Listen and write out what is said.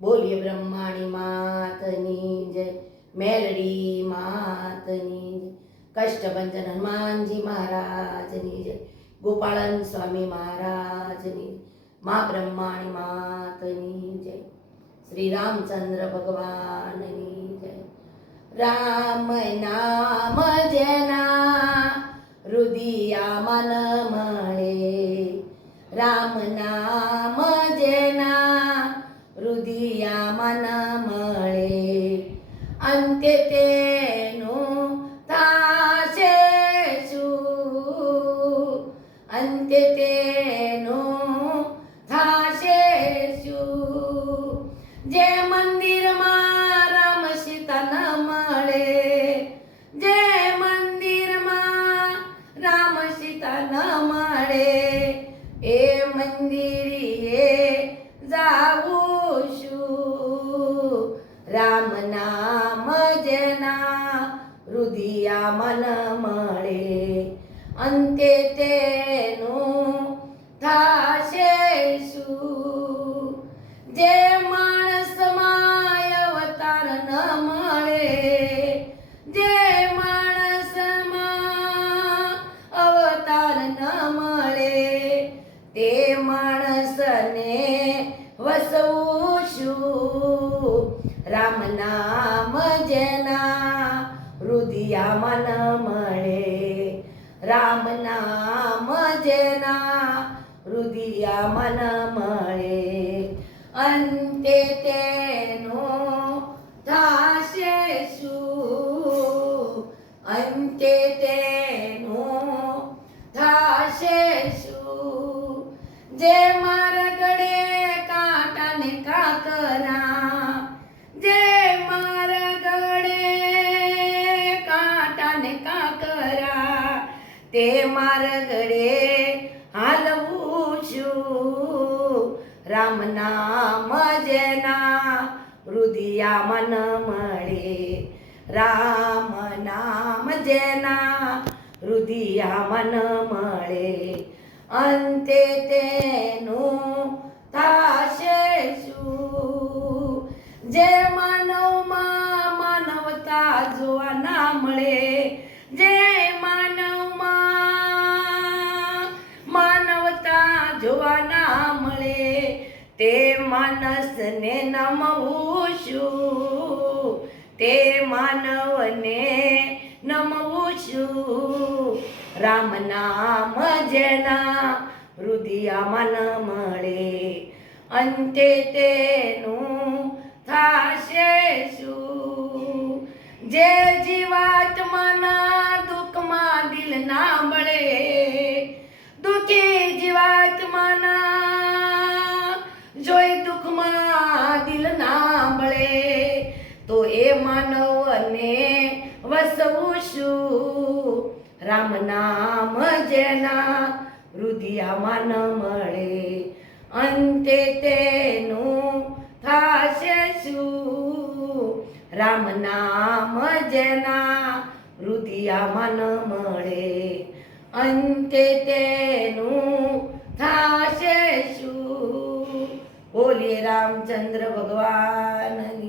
બોલીએ બ્રહ્માણી માતની જય, મેલડી માતની જય, કષ્ટભંજન હનુમાનજી મહારાજની જય, ગોપાળન સ્વામી મહારાજની જય, મા બ્રહ્માણી માતની જય, શ્રી રામચંદ્ર ભગવાનની જય. રામ નામ જેના રુદિયા મન મળે, રામ નામ જેના રુદિયા મન મળે, અંતે તેનું થાશે શું, અંતે તેનું થાશે શું. જે મંદિરમાં રામ સીતા ન મળે, જે મંદિરમાં રામ સીતા ન મળે, એ મંદિરે જાવું શું. રામ નામ જેના રુદિયા મન મળે, અંતે તેનું થાશે શું. જે માણસમાં અવતાર ન મળે, જે માણસમાં અવતાર ન મળે, તે માણસને વસવું શું. રામ નામ જેના રુદિયા મન મળે, રામ નામ જેના રુદિયા મન મળે, અંતે તેનું થાશે શું, અંતે તેનું થાશે શું. જે મારા ગળે કાંટા ને કાકરા, જે મારા ગળે કાંટા ને કાકરા, તે મારા ગળે હાલવું શું. રામ નામ જેના રુદિયા મન મળે, રામ નામ જેના રુદિયા મન મળે, અંતે તેનું થાશે શું. જે માનવમાં માનવતા જોવા ના મળે, જે માનવમાં માનવતા જોવા ના મળે, તે માનસને નમવું શું, તે માનવને નમવું શું. રામ નામ જેના રુદિયા મન મળે, અંતે તેનું થાશે શું. જે જીવાત્માના દુઃખમાં દિલ ના બળે, દુઃખી જીવાત્માના જોઈ દુઃખમાં દિલ ના બળે, તો એ માનવને વસવું શું. રામ નામ જેના રુદિયા મન મળે, અંતે તેનું થાશે શું. રામ નામ જેના રુદિયા મન મળે, અંતે તેનું થાશે શું. બોલીએ રામચંદ્ર ભગવાનની